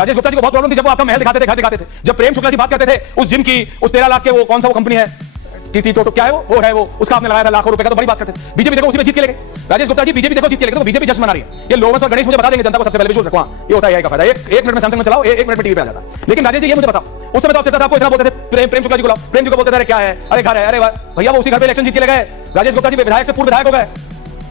राजेश गुप्ता जी को बहुत प्रॉब्लम थी जब वो आपका महल दिखाते थे, घर दिखाते थे। जब प्रेम शुक्ला जी बात करते थे उस जिम की, उस 13 लाख के, वो कौन सा वो कंपनी है, टीटी टोटो क्या है वो है वो, उसका आपने लगाया था लाखों रुपए का, तो बड़ी बात करते थे। बीजेपी देखो उसी में जीत के ले गए। राजेश गुप्ता जी बीजेपी देखो जीत के ले गए, तो बीजेपी जश्न मना रही है। ये लोगों और गणेश मुझे बता देंगे जनता को सबसे पहले विजुअल रखवा, ये होता है AI का फायदा। एक मिनट में सैमसंग में चलाओ, एक मिनट में टीवी पे आ जाता है। लेकिन राजेश जी ये मुझे बताओ, उस समय तो आप सिर्फ आपको इतना बोलते थे प्रेम शुक्ला जी को लाओ, प्रेम जी को बोलते थे अरे क्या है, अरे घर है, अरे भैया वो उसी घर पे इलेक्शन जीत के ले गए। राजेश गुप्ता जी विधायक से पूर्व विधायक हो गए।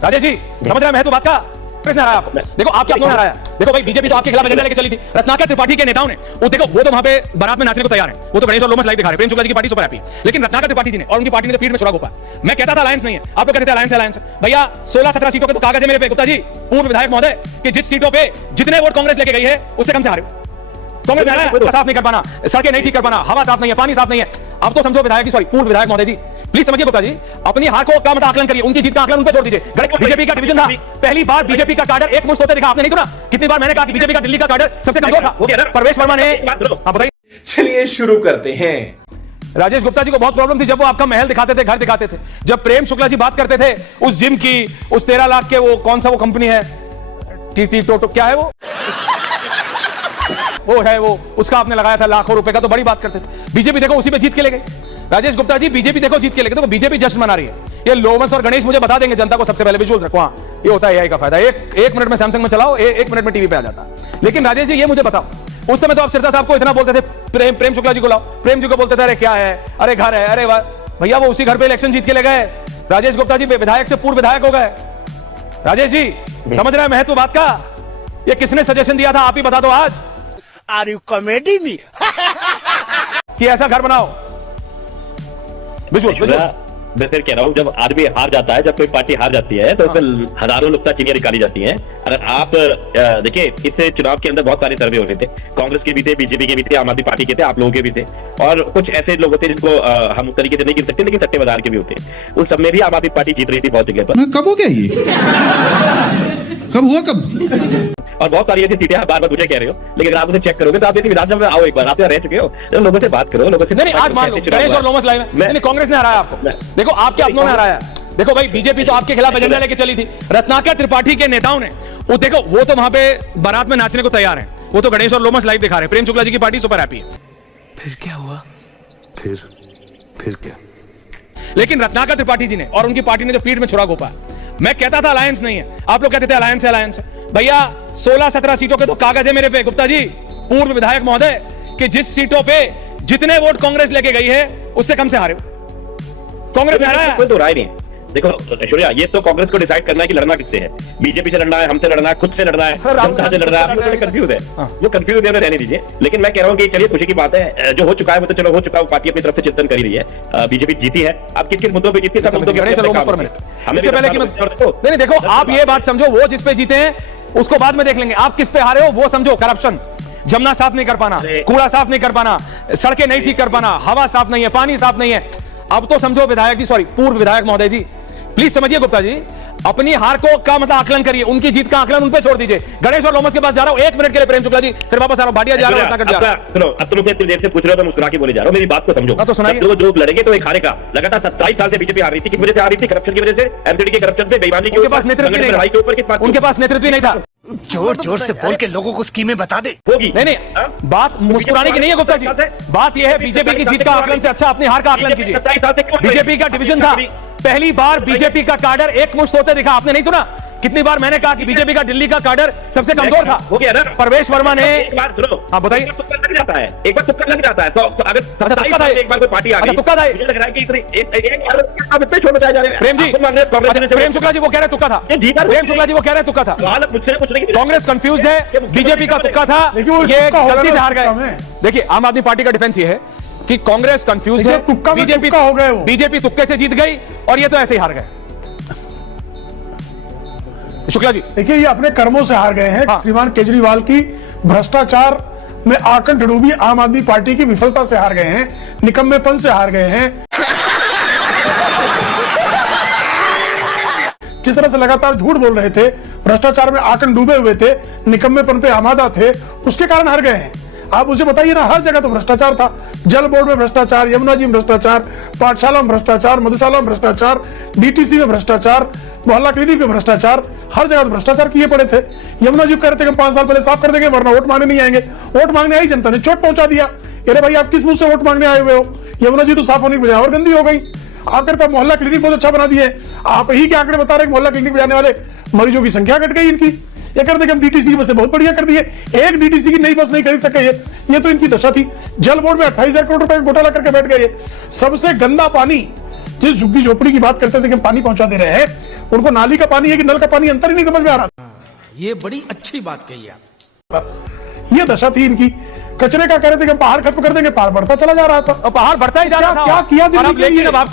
राजेश जी समझ रहे हैं महत्व बात का? किसने हराया आपको? देखो आपके अपनों ने हराया। देखो भाई बीजेपी तो आपके खिलाफ एजेंडा लेके चली थी। रत्नाकर त्रिपाठी के नेताओं ने, वो देखो वो तो वहां पे बारात में नाचने को तैयार है, वो तो गणेश और लोमस लाइव दिखा रहे हैं। प्रेम शुक्ला जी की पार्टी सुपर हैप्पी, लेकिन रत्नाकर त्रिपाठी जी ने और उनकी पार्टी ने पीठ में छुरा घोंपा। मैं कहता था अलायंस नहीं है, आप लोग कहते थे अलायंस अलायंस। भैया 16-17 सीटों के तो कागज है मेरे पे गुप्ता जी, पूर्व विधायक महोदय, कि जिस सीटों पे जितने वोट कांग्रेस लेके गई है उससे कम से हारे। कांग्रेस ने हराया, साफ नहीं कर पाना, सड़कें नहीं ठीक कर पाना, हवा साफ नहीं है, पानी साफ नहीं है। अब तो समझो विधायक जी, सॉरी पूर्व विधायक महोदय जी, प्लीज समझिए गुप्ता जी, अपनी हार को का आकलन करिए, उनकी जीत का आकलन उन पे छोड़ दीजिए। बीजेपी का डिवीजन था, पहली बार बीजेपी का कैडर एक मुश्त होते दिखा। आपने नहीं सुना कितनी बार मैंने कहा कि बीजेपी का दिल्ली का कैडर सबसे कमजोर था? प्रवेश वर्मा ने, बताइए। चलिए शुरू करते हैं। राजेश गुप्ता जी को बहुत प्रॉब्लम थी जब वो आपका महल दिखाते थे, घर दिखाते थे। जब प्रेम शुक्ला जी बात करते थे उस जिम की, उस 13 लाख के, वो कौन सा वो कंपनी है, टीटी टोटो क्या है वो है वो, उसका आपने लगाया था लाखों रुपए का, तो बड़ी बात करते थे। बीजेपी देखो उसी पे जीत के ले गई। राजेश गुप्ता जी बीजेपी देखो जीत के ले गए, तो बीजेपी जश्न मना रही है। ये लोमस और गणेश मुझे बता देंगे जनता को सबसे पहले विजुअल रखवा, ये होता है AI का फायदा। एक मिनट में सैमसंग में चलाओ, एक मिनट में टीवी पे आ जाता है। लेकिन राजेश जी ये मुझे बताओ, उस समय तो आप सिरसा साहब को इतना बोलते थे प्रेम शुक्ला जी को लाओ, प्रेम जी को बोलते थे अरे क्या है, अरे घर है, अरे भैया वो उसी घर पे इलेक्शन जीत के ले गए। राजेश गुप्ता जी विधायक से पूर्व विधायक हो गए। राजेश जी समझ रहे हैं महत्व बात का? ये किसने सजेशन दिया था, आप ही बता दो आज। Are you comedy me? कि ऐसा घर बनाओ। मैं फिर कह रहा हूँ, जब आदमी हार जाता है, जब कोई पार्टी हार जाती है तो फिर हजारों नुक्ताचीनियां निकाली जाती हैं। अगर आप देखिए, इस चुनाव के अंदर बहुत सारे सर्वे होते थे, कांग्रेस के भी थे, बीजेपी के भी थे, आम आदमी पार्टी के थे, आप लोगों के भी थे, और कुछ ऐसे लोग होते हैं जिनको हम उस तरीके से नहीं गिन सकते, लेकिन सट्टे बाजार के भी होते हैं। उन सब में भी आम आदमी पार्टी जीत रही थी बहुत जगह पर। कब हो गया ये? कब हुआ कब? और बहुत सारी ऐसी सीटें आप बार बार मुझे कह रहे हो, लेकिन अगर आप उसे चेक करोगे तो आप यदि विधानसभा में आओ, एक बार आप यहाँ रह चुके हो, तो लोगों से बात करो, लोगों से नहीं आज मान लो गणेश और लोमस लाइव है, नहीं कांग्रेस ने हराया आपको। देखो आपके अपनों ने हराया। देखो भाई बीजेपी तो आपके खिलाफ एजेंडा लेके चली थी। रत्नाकर त्रिपाठी के नेताओं ने, वो देखो वो तो वहां पे बारात में नाचने को तैयार है, वो तो गणेश और लोमस लाइव दिखा रहे हैं। प्रेम शुक्ला जी की पार्टी सुपर हैप्पी है। फिर क्या हुआ? फिर क्या? लेकिन रत्नाकर त्रिपाठी जी ने और उनकी पार्टी ने जो पीठ में छुरा घोंपा। मैं कहता था अलायंस नहीं है, आप लोग कहते थे अलायंस है अलायंस है। भैया 16-17 सीटों के तो कागज है मेरे पे गुप्ता जी, पूर्व विधायक महोदय, कि जिस सीटों पे जितने वोट कांग्रेस लेके गई है उससे कम से हारे। कांग्रेस ने हराया, कोई तो राय नहीं। देखो ऐश्वर्या, ये तो कांग्रेस को डिसाइड करना है कि लड़ना किससे है। बीजेपी से लड़ना है, हमसे लड़ना है, खुद से लड़ना है, जनता से लड़ना है। आप कंफ्यूज है, वो कंफ्यूज है, रहने दीजिए। लेकिन मैं कह रहा हूँ कि चलिए खुशी की बात है, जो हो चुका है वो तो चलो हो चुका है, पार्टी अपनी तरफ से चिंतन कर ही रही है। बीजेपी जीती है, आप किस किस मुद्दों पे जीती है, सब मुद्दों के इससे पहले कि नहीं देखो आप ये बात समझो, वो जिस पे जीते हैं उसको बाद में देख लेंगे। आप किस पे हारे हो वो समझो। करप्शन, जमना साफ नहीं कर पाना, कूड़ा साफ नहीं कर पाना, सड़कें नहीं ठीक कर पाना, हवा साफ नहीं है, पानी साफ नहीं है। अब तो समझो विधायक जी, सॉरी पूर्व विधायक महोदय जी, प्लीज समझिए गुप्ता जी, अपनी हार को का मतलब आकलन करिए, उनकी जीत का आकलन उन पे छोड़ दीजिए। गणेश और लोमस के पास जा रहा हूं, एक मिनट के लिए प्रेम शुक्ला जी, फिर वापस आ रहा हूं, भाटिया जा रहा हूं। सुनो, अब तुम मुझसे इतनी देर से पूछ रहे हो तो मुस्कुरा के बोले जा रहे हो, मेरी बात को समझो। तो सुनाइए। जो लड़ेंगे तो एक हारेगा। लगातार 27 साल से बीजेपी हार रही थी, किस वजह से हार रही थी? करप्शन की वजह से, एमसीडी के करप्शन पे, बेईमानी के, उनके पास नेतृत्व नहीं था, उनके पास नेतृत्व नहीं था। जोर जोर से बोल के लोगों को स्कीमें बता दे। होगी नहीं, बात मुस्कुराने की नहीं है गुप्ता जी, बात यह है बीजेपी की जीत का आकलन से अच्छा अपनी हार का आकलन कीजिए। बीजेपी का डिवीजन था, पहली बार बीजेपी का कैडर एक मुश्त होते दिखा। आपने नहीं सुना कितनी बार मैंने कहा कि बीजेपी का दिल्ली का कैडर सबसे कमजोर था? हो गया ना। प्रवेश वर्मा ने, एक बार सुनो, हाँ बताइए। तुक्का लग जाता है, एक बार तुक्का लग जाता है। तो अगर एक बार कोई पार्टी आ गई, तुक्का था, मुझे लग रहा है कि एक बार आप इतने छोड़ जा रहे हैं। प्रेम जी, प्रेम शुक्ला जी वो कह रहे तुक्का था, प्रेम शुक्ला जी वो कह रहे तुक्का था। मुझसे पूछने की कांग्रेस कंफ्यूज है, बीजेपी का तुक्का था, ये गलती से हार गए। देखिए आम आदमी पार्टी का डिफेंस ये है कि कांग्रेस कंफ्यूज है, बीजेपी तुक्के से जीत गई और ये तो ऐसे ही हार गए। शुक्ला जी देखिए, ये अपने कर्मों से हार गए हैं। हाँ। श्रीमान केजरीवाल की भ्रष्टाचार में आकंठ डूबी आम आदमी पार्टी की विफलता से हार गए हैं, निकम्मेपन से हार गए हैं। जिस तरह से लगातार झूठ बोल रहे थे, भ्रष्टाचार में आकंठ डूबे हुए थे, निकम्मेपन पे आमादा थे, उसके कारण हार गए हैं। आप उसे बताइए ना, हर जगह तो भ्रष्टाचार था, जल बोर्ड में भ्रष्टाचार, यमुना जी में भ्रष्टाचार, पाठशाला में भ्रष्टाचार, मधुशाला में भ्रष्टाचार, डीटीसी में भ्रष्टाचार, मोहल्ला क्लिनिक में भ्रष्टाचार, हर जगह तो भ्रष्टाचार किए पड़े थे। यमुना जी कह रहे थे कि हम 5 साल पहले साफ कर देंगे वरना वोट मांगने नहीं आएंगे। वोट मांगने आई, जनता ने चोट पहुंचा दिया। अरे भाई आप किस मुंह से वोट मांगने आए हुए हो? यमुना जी तो साफ होने की बजाय और गंदी हो गई। आप कहते हैं मोहल्ला क्लिनिक बहुत अच्छा बना दिए, आप ही के आंकड़े बता रहे हैं मोहल्ला क्लिनिक में जाने वाले मरीजों की संख्या घट गई इनकी। ये कहते हैं हम डीटीसी की बसें बहुत बढ़िया कर दिए, एक डीटीसी की नई बस नहीं खरीद सके। ये तो इनकी दशा थी। जल बोर्ड में 28,000 करोड़ रुपए का घोटाला करके बैठ गए। सबसे गंदा पानी, जिस झुग्गी झोपड़ी की बात करते थे कि हम पानी पहुंचा दे रहे हैं, उनको नाली का पानी है कि नल का पानी अंतर ही नहीं समझ में आ रहा। ये बड़ी अच्छी बात कही आप। ये दशा थी इनकी। कचरे का कह रहे थे कि हम पहाड़ खत्म कर देंगे, पहाड़ बढ़ता चला जा रहा था। पहाड़ बढ़ता ही जा रहा था। क्या किया दिल्ली के लिए? लेकिन अब आप